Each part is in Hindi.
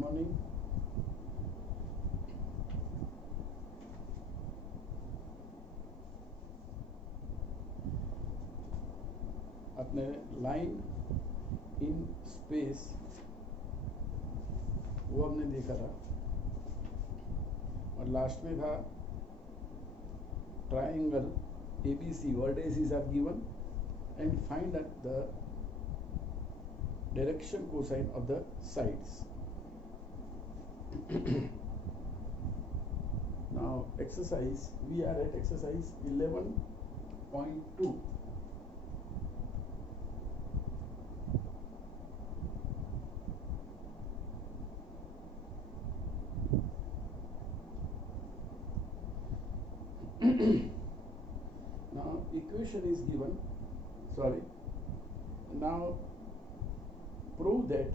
मॉर्निंग। अपने लाइन इन स्पेस वो हमने देखा था, और लास्ट में था triangle ABC vertices are given and find the direction cosine of the sides. Now exercise, we are at exercise 11.2. Now equation is given, now prove that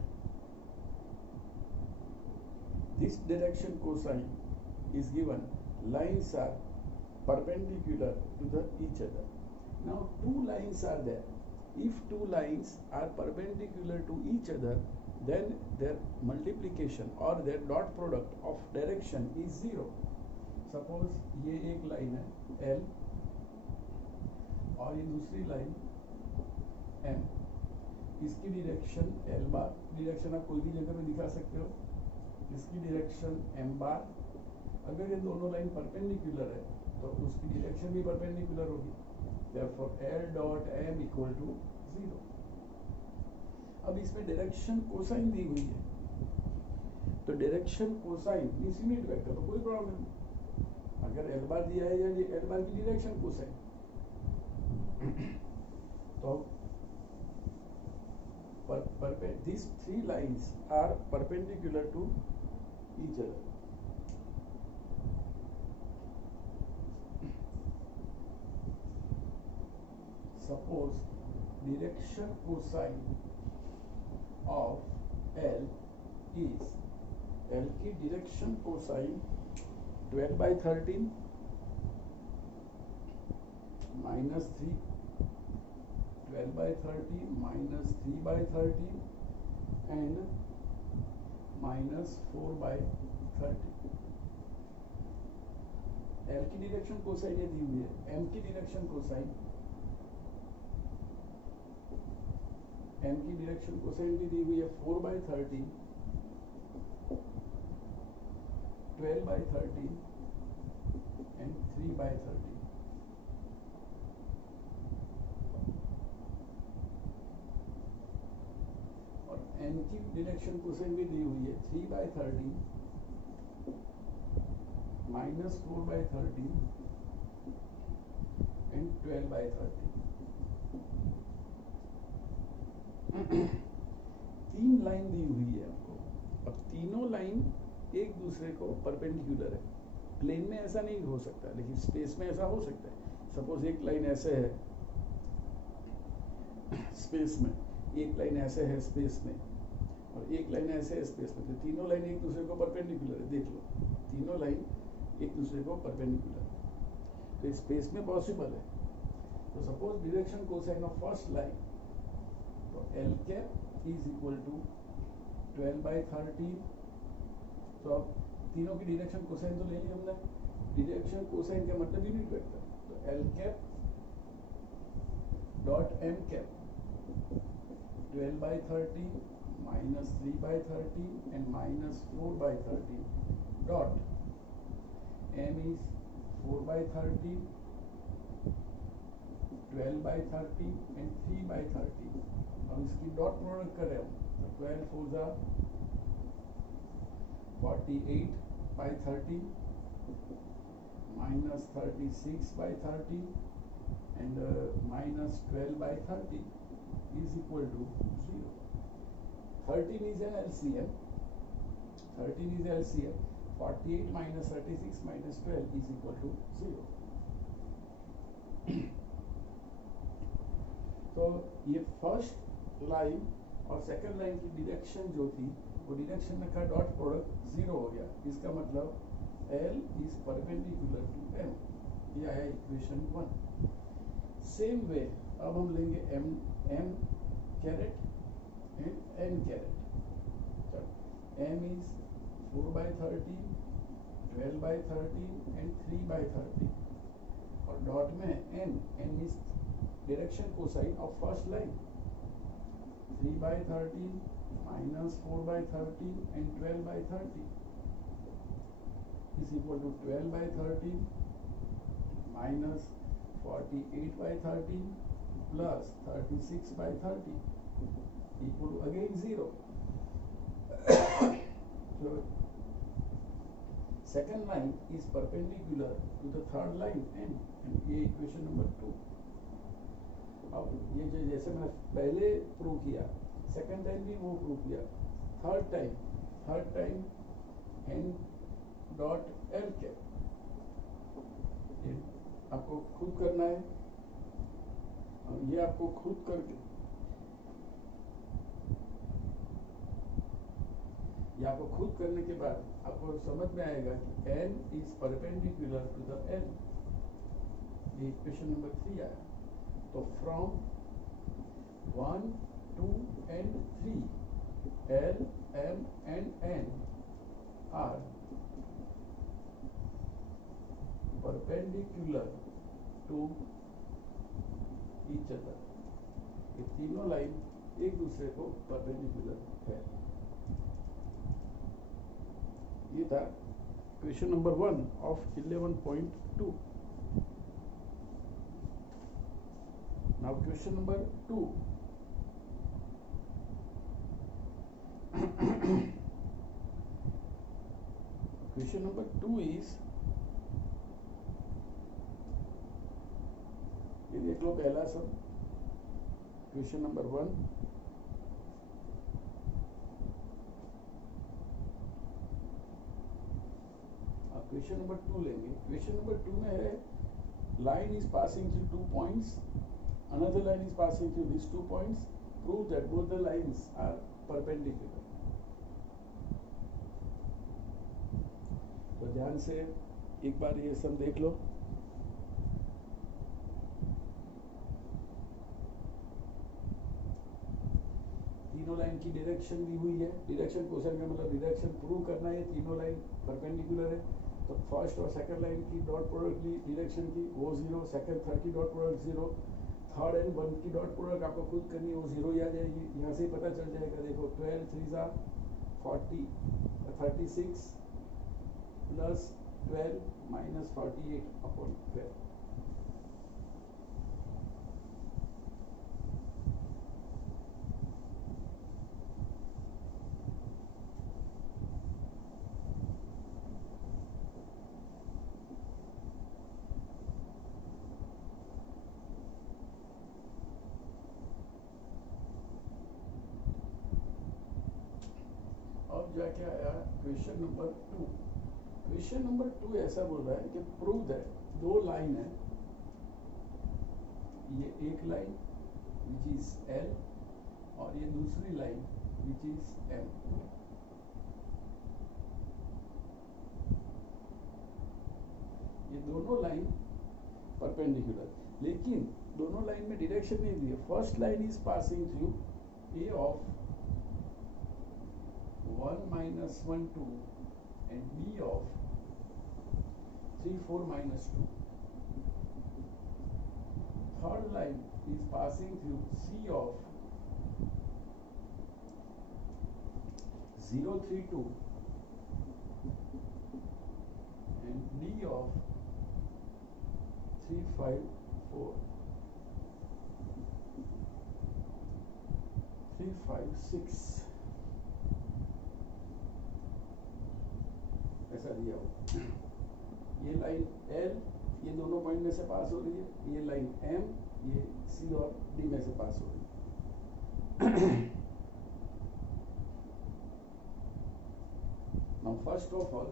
this direction cosine is given, lines are perpendicular to each other. Now two lines are there. If two lines are perpendicular to each other, then their multiplication or their dot product of direction is 0. Suppose ये एक लाइन है L और ये दूसरी लाइन M, इसकी डायरेक्शन L बार, डायरेक्शन आप कोई भी जगह पे दिखा सकते हो, इसकी डायरेक्शन M बार। अगर ये दोनों लाइन परपेंडिकुलर है तो उसकी डायरेक्शन भी परपेंडिकुलर होगी, therefore L dot M equal to 0। अब इसमें डायरेक्शन कोसाइन दी हुई है, तो direction cosine means unit vector, तो कोई प्रॉब्लम नहीं। अगर L बार दिया है या L बार की डायरेक्शन कोसाइन, तो these three lines are perpendicular to each other. Suppose direction cosine of L is, L की direction cosine 12/13 minus 3, 12/13 minus 3/13 and minus 4/13। L की डायरेक्शन कोसाइन ये दी हुई है, M की डायरेक्शन कोसाइन, M की डायरेक्शन कोसाइन भी दी हुई है 4/13, 12/13 and 3/13। और M की डायरेक्शन कोसाइन भी दी हुई है 3/13 minus 4/13 and 12/13। तीन लाइन दी हुई है आपको। अब तीनों लाइन एक दूसरे को परपेंडिकुलर है। प्लेन में ऐसा नहीं हो सकता, लेकिन स्पेस में ऐसा हो सकता है। सपोज एक लाइन ऐसे है स्पेस में, एक लाइन ऐसे है स्पेस में, और एक लाइन ऐसे है स्पेस में, तो तीनों लाइन एक दूसरे को परपेंडिकुलर है। देख लो, तीनों लाइन एक दूसरे को परपेंडिकुलर है, तो स्पेस में पॉसिबल है। तो suppose direction cosine of first line, तो L cap is equal to 12/13। तो अब तीनों की डायरेक्शन कोसाइन तो ले ली हमने, डायरेक्शन कोसाइन का मतलब यूनिट वेक्टर, तो L cap dot M cap 12/13 minus 3/13 and minus 4/13 dot M is 4/13, 12/13 and 3/13। अब इसकी डॉट प्रोडक्ट करें हम, तो 12 4 जा 48/13 minus 36/13 and minus 12/13 is equal to 0. 13 is an LCM. 13 is LCM. 48 minus 36 minus 12 is equal to 0. तो ये फर्स्ट लाइन और सेकंड लाइन की डायरेक्शन जो थी, वो डायरेक्शन का डॉट प्रोडक्ट 0 हो गया। इसका मतलब L is perpendicular to M। ये आया इक्वेशन 1। सेम वे अब हम लेंगे M caret and N caret. चलो m is 4 by 13, 12 by 13 and 3 by 13, और डॉट में n is direction cosine of first line. 3 by 13 minus 4 by 13 and 12 by 13 is equal to 12 by 13 minus 48 by 13 plus 36 by 13 equal to again 0. So second line is perpendicular to the third line n, and ये इक्वेशन नंबर 2. अब ये जो जैसे मैंने पहले प्रूव किया, सेकंड टाइम भी वो प्रूव किया, third time n dot L cap, ये आपको खुद करना है. ये आपको खुद करके ये आपको खुद करने के बाद आपको समझ में आएगा कि n is perpendicular to the n. ये इक्वेशन नंबर 3 आया. तो from 1, 2 and 3 L, M and N are perpendicular to each other. ये तीनों लाइन एक दूसरे को परपेंडिकुलर है. ये था question number 1 of 11.2. Now question number 2. Question number 2 is, ये देख लो पहला सब. Question number 1. क्वेश्चन नंबर 2 लेंगे. क्वेश्चन नंबर 2 में है, line is passing through 2 points. Another line is passing through these 2 points. Prove that both the lines are perpendicular. तो ध्यान से एक बार ये सब देख लो. तीनों लाइन की डायरेक्शन दी हुई है. डायरेक्शन क्वेश्चन का मतलब डायरेक्शन प्रूव करना है. तीनों लाइन परपेंडिकुलर है. तो फर्स्ट और सेकंड लाइन की डॉट प्रोडक्ट की डायरेक्शन की वो 0, सेकंड थर्ड की डॉट प्रोडक्ट 0, थर्ड एंड 1 की डॉट प्रोडक्ट आपको खुद करनी है, वो 0 ही आ जाएगी. यहाँ से ही पता चल जाएगा. देखो 12 3 40 36 प्लस 12 माइनस 48 अपॉन 12. जाके आया क्वेश्चन नंबर 2. क्वेश्चन नंबर 2 ऐसा बोल रहा है कि प्रूव दैट दो लाइन है. ये एक लाइन विच इज L और ये दूसरी लाइन विच इज M. ये दोनों लाइन परपेंडिकुलर, लेकिन दोनों लाइन में डायरेक्शन नहीं दी है. First line is passing through A of 1 minus 1 2 and B of 3 4 minus 2. Third line is passing through C of 0 3 2 and D of 3 5 4 3 5 6 ऐसा दिया हो. ये लाइन L ये दोनों पॉइंट में से पास हो रही है. ये लाइन M ये C और D में से पास हो रही है. Now first of all,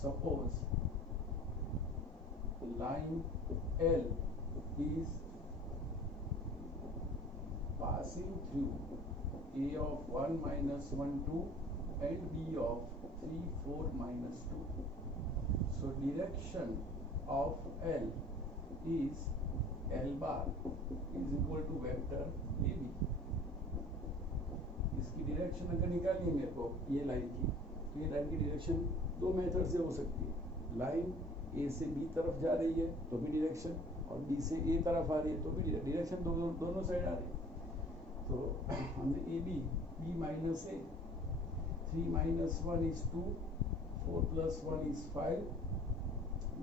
suppose line L is passing through A of 1 minus 1 2 and B of 3 4 minus 2. So direction of L is L bar is equal to vector A B. इसकी डायरेक्शन अगर निकालनी है मेरे को ये लाइन की, तो ये लाइन की डायरेक्शन दो मेथड से हो सकती है। लाइन ए से बी तरफ जा रही है तो भी डायरेक्शन, और बी से ए तरफ आ रही है तो भी डायरेक्शन दोनों साइड आ रही है। तो हमने A B, B minus A, 3 minus 1 is 2, 4 plus 1 is 5,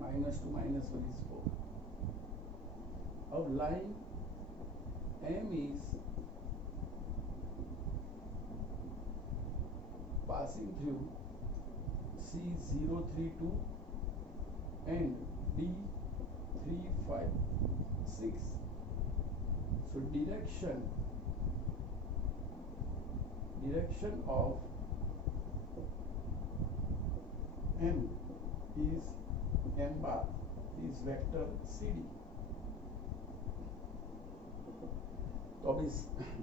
minus 2 minus 1 is 4. अब line M is passing through C032 and D356. So direction of M is M bar is vector CD. तो अब इस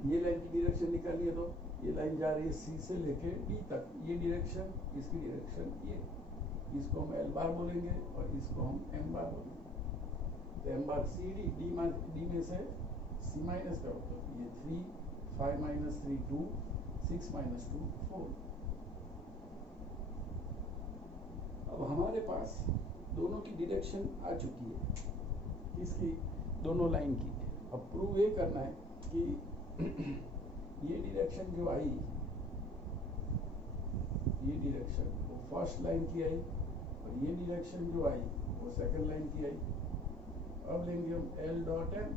ये लाइन की डायरेक्शन निकालिए, तो ये लाइन जा रही है C से लेके D तक, ये डायरेक्शन, इसकी डायरेक्शन ये, इसको हम L बार बोलेंगे और इसको हम M बार बोलेंगे। तो M बार CD, D में से C माइनस करो तो ये 3, 5 minus 3 2, 6 minus 2 4। अब हमारे पास दोनों की डायरेक्शन आ चुकी है, किसकी? दोनों लाइन की। अब प्रूव ये करना है कि ये डायरेक्शन जो आई, ये डायरेक्शन वो फर्स्ट लाइन की आई और ये डायरेक्शन जो आई वो सेकंड लाइन की आई। अब लेंगे हम L dot M,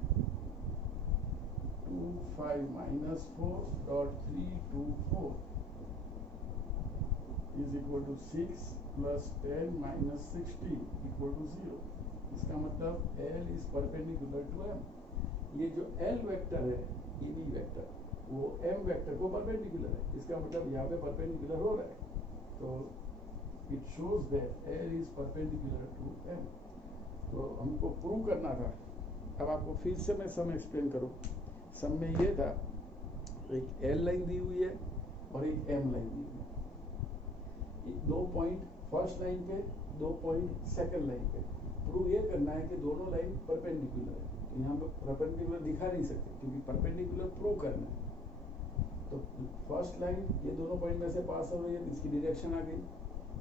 2 5 minus 4 dot 3 2 4 is equal to 6 plus 10 minus 16 equal to 0। इसका मतलब L is perpendicular to M। ये जो L वेक्टर है, ये B वेक्टर, वो M वेक्टर को परपेंडिकुलर है। इसका मतलब यहाँ पे परपेंडिकुलर हो रहा है, तो it shows that L is perpendicular to M। तो हमको प्रूव करना था। अब आपको फिर से मैं सम एक्सप्लेन करूँ। सम में ये था, एक L लाइन दी हुई है और एक M लाइन दी हुई है, 2 पॉइंट फर्स्ट लाइन पे, 2 पॉइंट सेकंड लाइन पे। प्रूव ये करना है कि दोनों लाइन परपेंडिकुलर है। तो यहाँ पे परपेंडिकुलर दिखा नहीं सकते क्योंकि परपेंडिकुलर प्रूव करना है। तो फर्स्ट लाइन ये दोनों पॉइंट में से पास हो रही है, इसकी डायरेक्शन आ गई।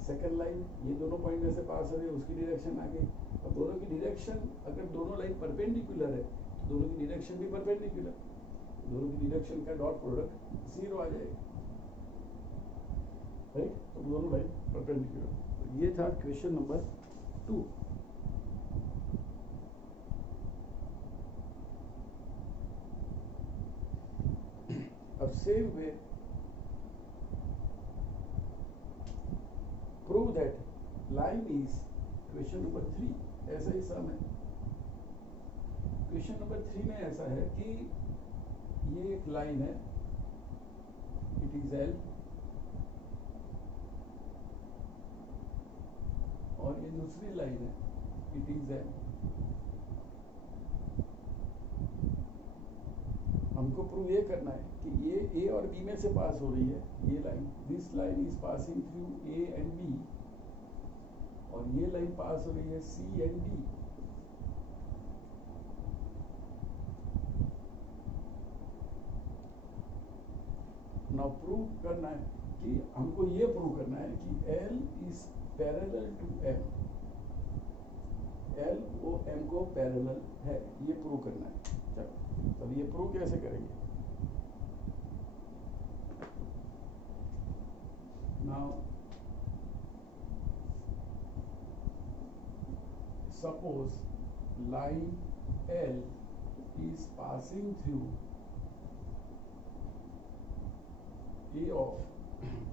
सेकंड लाइन ये दोनों पॉइंट में से पास हो रही है, उसकी डायरेक्शन आ गई। और दोनों की डायरेक्शन, अगर दोनों लाइन परपेंडिकुलर है तो दोनों की डायरेक्शन भी परपेंडिकुलर, दोनों की डायरेक्शन का डॉट प्रोडक्ट 0 आ जाएगा, राइट? तो दोनों लाइन परपेंडिकुलर। तो ये था क्वेश्चन नंबर 2। अब same way prove that line is, question number 3 ऐसा ही सम है। क्वेश्चन नंबर 3 में ऐसा है कि ये एक लाइन है, इट इज L, और ये दूसरी लाइन है, इट इज M। हमको प्रूव ये करना है कि ये A और B में से पास हो रही है, ये line, this line is passing through A and B, और ये लाइन पास हो रही है C and D। Now prove करना है कि हमको ये प्रूव करना है कि L is parallel to M, L वो M को पैरेलल है, ये प्रूव करना है। चलो, तब ये प्रूव कैसे करेंगे? Now suppose line L is passing through A of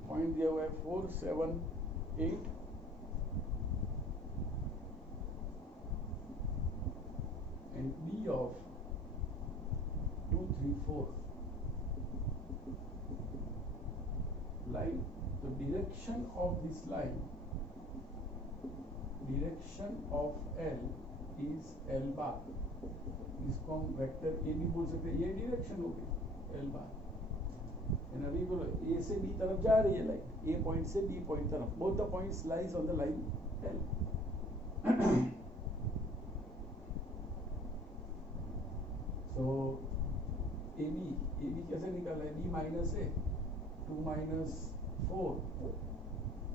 point दिया हुआ है 4 7 8 and B of 2 3 4 line। the direction of this line, direction of L is L bar। इसको हम वेक्टर ए भी बोल सकते हैं, ये डायरेक्शन हो गई L बार। अभी बोलो A से B तरफ जा रही है लाइन, A पॉइंट से B पॉइंट तरफ, both the points lies on the line L। So A B कैसे निकालना है, बी माइनस ए, 2 माइनस 4,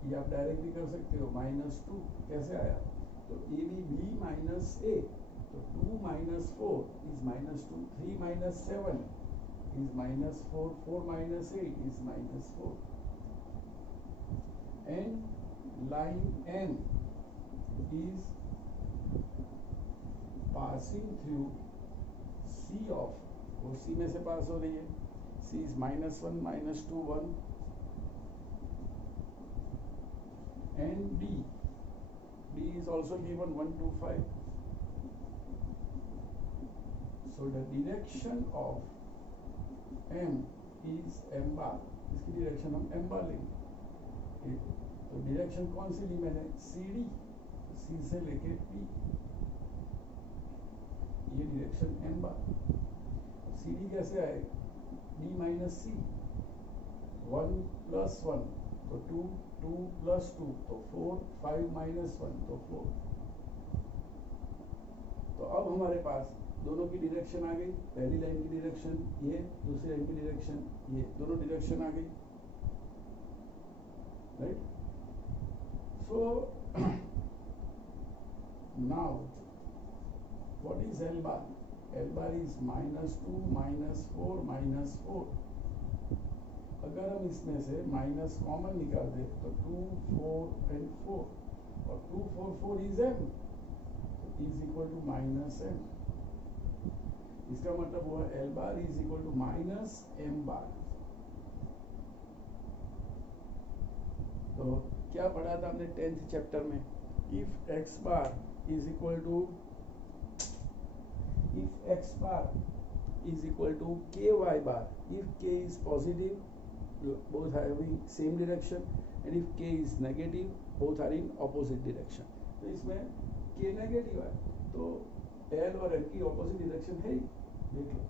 ये आप डायरेक्ट भी कर सकते हो, -2 कैसे आया, तो ए बी बी माइनस ए, तो 2 minus 4 is -2, 3 minus 7 is -4, 4 minus 8 is -4, and line M is passing through C of, वो C में से पास हो रही है, C is -1, -2, 1, and D is also given 1, 2, 5. So the direction of M is M bar, इसकी डायरेक्शन हम M बार लेंगे। तो डायरेक्शन कौन सी ली मैंने, CD, C से लेके P, ये डायरेक्शन M बार। CD कैसे आएगा, D माइनस C, 1 प्लस 1 तो 2, 2 प्लस 2 तो 4, 5 माइनस 1 तो 4। तो अब हमारे पास दोनों की डायरेक्शन आ गई, पहली लाइन की डायरेक्शन ये, दूसरी लाइन की डायरेक्शन ये, दोनों डायरेक्शन आ गई, right. So now what is L bar, L bar is -2, -4, -4। अगर हम इसमें से माइनस कॉमन निकाल दे तो 2, 4 एंड 4, और 2, 4, 4 is m, is equal to -m। इसका मतलब हुआ L bar is equal to -m bar. तो क्या पढ़ा था हमने 10th चैप्टर में, if x bar is equal to ky bar, if k is positive both are having same direction, and if k is negative both are in opposite direction। तो इसमें k नेगेटिव है तो l और m की ऑपोजिट डायरेक्शन है ही, देख लो।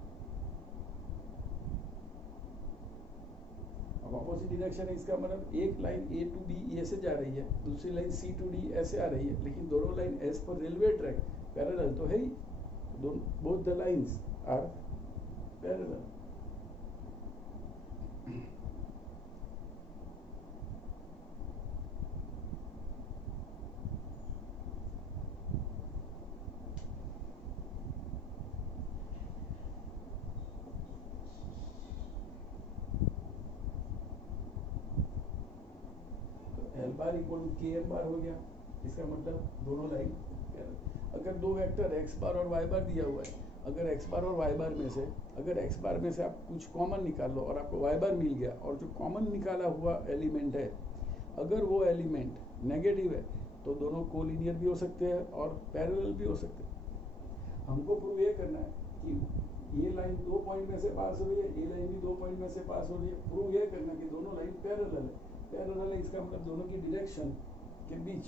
अब ऑपोजिट डायरेक्शन है, इसका मतलब एक लाइन A to B ये से जा रही है, दूसरी लाइन C to D ऐसे आ रही है, लेकिन दोनों लाइन एस पर रेलवे ट्रैक पैरेलल तो है ही, both the lines are parallel. L bar equal to K M bar हो गया, इसका मतलब दोनों लाइन। अगर दो वेक्टर एक्स बार और वाई बार दिया हुआ है, अगर एक्स बार और वाई बार में से, अगर एक्स बार में से आप कुछ कॉमन निकाल लो और आपको वाई बार मिल गया, और जो कॉमन निकाला हुआ एलिमेंट है अगर वो एलिमेंट नेगेटिव है तो दोनों कोलिनियर भी हो सकते हैं और पैरेलल भी हो सकते हैं। हमको प्रूव ये करना है कि ये लाइन 2 पॉइंट में से पास हो रही है, ये लाइन भी 2 पॉइंट में से पास हो रही है। प्रूव ये करना है कि दोनों लाइन पैरेलल है, पैरेलल है इसका मतलब दोनों की डायरेक्शन के बीच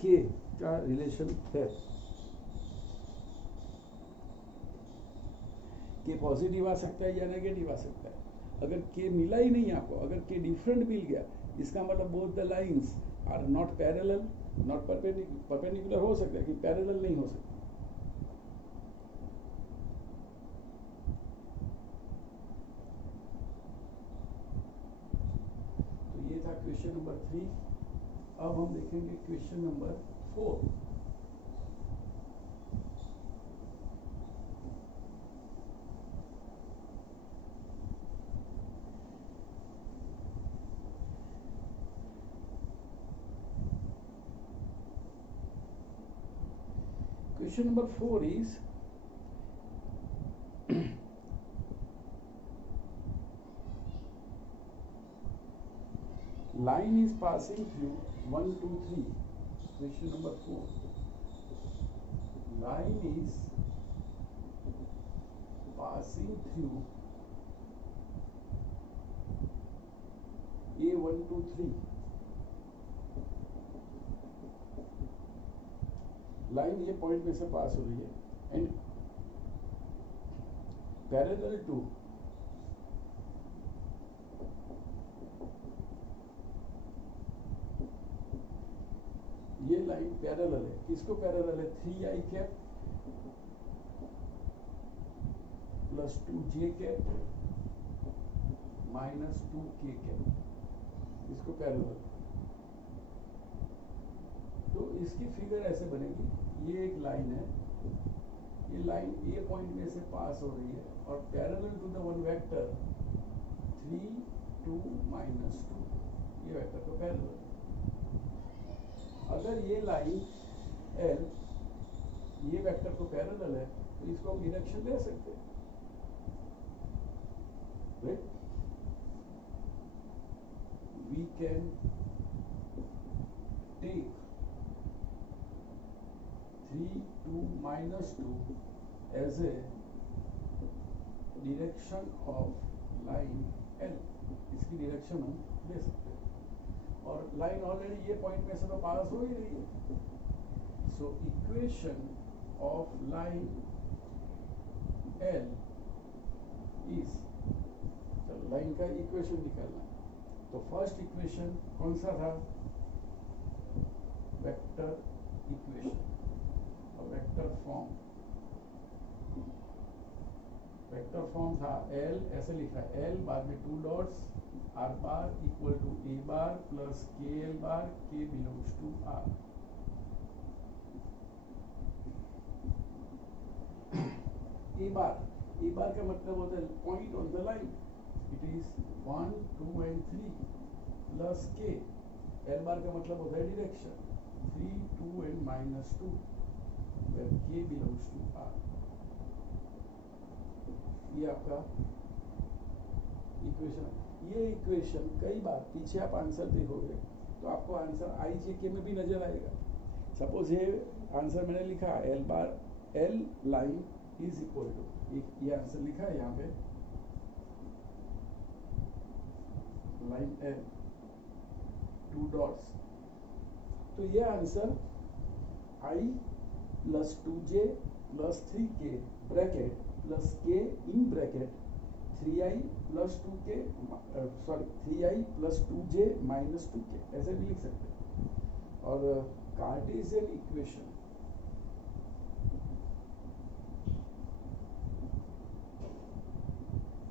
के का रिलेशन है। के पॉजिटिव आ सकता है या नेगेटिव आ सकता है। अगर के मिला ही नहीं आपको, अगर के डिफरेंट मिल गया, इसका मतलब both the lines are not parallel, not perpendicular हो सकता है कि पैरेलल नहीं हो सकता। तो ये था क्वेश्चन नंबर 3। अब हम देखेंगे question number 4। Question number 4 is line is passing through 1, 2, 3. Question number 4. Line is passing through A 1, 2, 3. Line ये पॉइंट में से पास हो रही है एंड पैरेलल टू ये लाइन पैरेलल है, किसको पैरेलल है, 3i cap plus 2j cap minus 2k cap, इसको पैरेलल। तो इसकी फिगर ऐसे बनेगी, ये एक लाइन है, ये लाइन ए पॉइंट में से पास हो रही है और parallel to the one vector 3 2 minus 2, ये वेक्टर को पैरेलल। अगर ये लाइन L ये वेक्टर को पैरेलल है तो इसको हम डायरेक्शन ले सकते हैं, right? We can take 3 2 minus 2 as a direction of line L, इसकी डायरेक्शन हम ले सकते हैं और लाइन ऑलरेडी ये पॉइंट में से तो पास हो ही रही है। So equation of line L is, चलो लाइन का इक्वेशन निकालना। तो फर्स्ट इक्वेशन कौन सा था? वेक्टर इक्वेशन और वेक्टर फॉर्म था L, ऐसे लिखा है L बाद में 2 dots R bar equal to A bar plus KL bar, K belongs to R। A bar का मतलब होता है point on the line, it is 1 2 and 3 plus K। L bar का मतलब होता है direction 3 2 and minus 2 where K belongs to R। ये आपका इक्वेशन है। ये इक्वेशन कई बार पीछे आप आंसर देखोगे तो आपको आंसर IJK में भी नजर आएगा। सपोज ये आंसर मैंने लिखा L bar L line is equal to, ये आंसर लिखा है यहाँ पे लाइन L 2 डॉट्स, तो ये answer I plus 2j plus 3k bracket plus k in bracket 3i plus 2k sorry 3i plus 2j minus 2k, ऐसे भी लिख सकते हैं। और कार्टेशियन इक्वेशन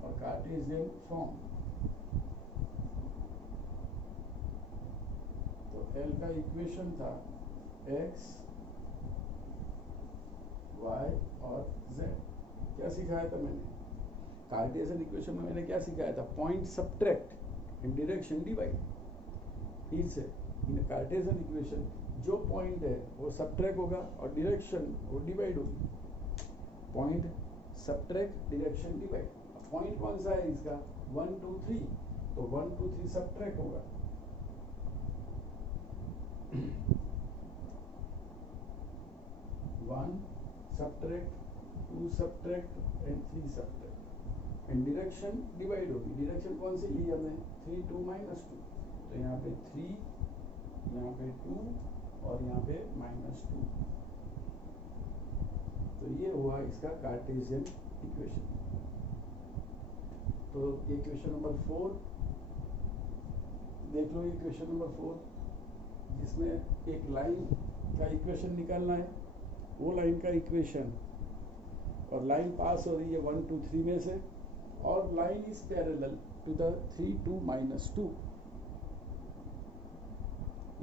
और कार्टेशियन फॉर्म, तो L का इक्वेशन था x y और z। क्या सिखाया था मैंने? कार्टेशियन इक्वेशन में मैंने क्या सिखाया था? Point subtract and direction divide. फिर से इन कार्टेशियन इक्वेशन जो पॉइंट है वो सब्ट्रैक्ट होगा और डायरेक्शन वो डिवाइड होगी। Point subtract direction divide. Point कौन सा है इसका? 1 2 3, तो 1 2 3 सब्ट्रैक्ट होगा। 1 subtract 2 subtract and 3 subtract and direction divide होगी। डायरेक्शन कौन सी ली हमने? 3 2 माइनस 2, तो यहाँ पे 3, यहाँ पे 2 और यहाँ पे -2। तो ये हुआ इसका कार्टेशियन इक्वेशन। तो ये क्वेश्चन नंबर 4 देख लो। ये क्वेश्चन नंबर 4 जिसमें एक लाइन का इक्वेशन निकालना है, वो लाइन का इक्वेशन और लाइन पास हो रही है 1 2 3 में से और line is parallel to the 3 2 minus 2,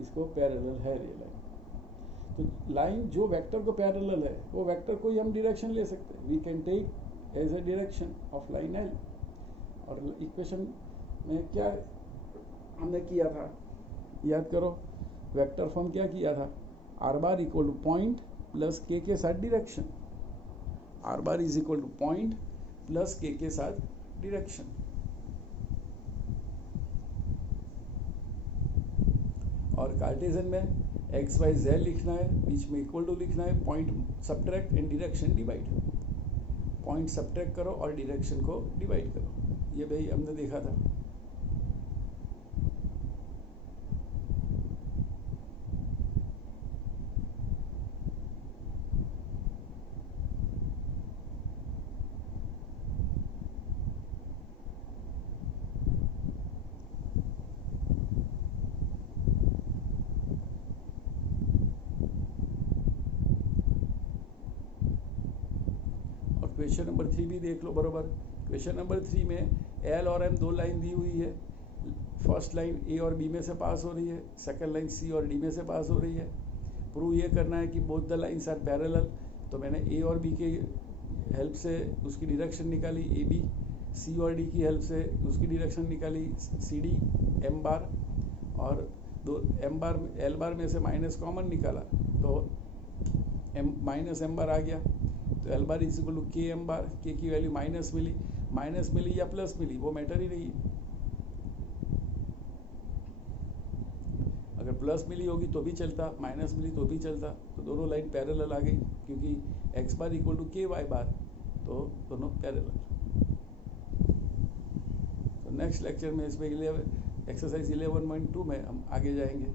इसको पैरेलल है ये लाइन। तो लाइन जो वेक्टर को पैरेलल है वो वेक्टर को ही हम डायरेक्शन ले सकते हैं। We can take as a direction of line L। और इक्वेशन में क्या हमने किया था याद करो, वेक्टर फॉर्म क्या किया था? R bar equal to point plus k के साथ direction. R bar is equal to point plus k के साथ डायरेक्शन। और कार्टेशियन में x y z लिखना है, बीच में इक्वल टू लिखना है, point subtract and direction divide. Point subtract करो और डायरेक्शन को डिवाइड करो। ये भाई हमने देखा था। क्वेश्चन नंबर 3 भी देख लो बरोबर। क्वेश्चन नंबर 3 में एल और एम दो लाइन दी हुई है। फर्स्ट लाइन ए और बी में से पास हो रही है, सेकंड लाइन सी और डी में से पास हो रही है। प्रूव ये करना है कि both the lines are parallel. तो मैंने ए और बी के हेल्प से उसकी डायरेक्शन निकाली ए बी, सी और डी की हेल्प से उसकी डायरेक्शन निकाली सी डी, एम बार, और दो एम बार एल बार में से माइनस कॉमन निकाला तो एम माइनस एम बार आ गया। तो L bar is equal to K M bar, K की वैल्यू माइनस मिली या प्लस मिली वो मैटर ही नहीं। अगर प्लस मिली होगी तो भी चलता, माइनस मिली तो भी चलता। तो दोनों लाइन पैरेलल आ गई क्योंकि एक्स बार इक्वल टू के वाई बार, तो दोनों पैरेलल। तो नेक्स्ट लेक्चर में इसमें एक्सरसाइज 11.2 में हम आगे जाएंगे।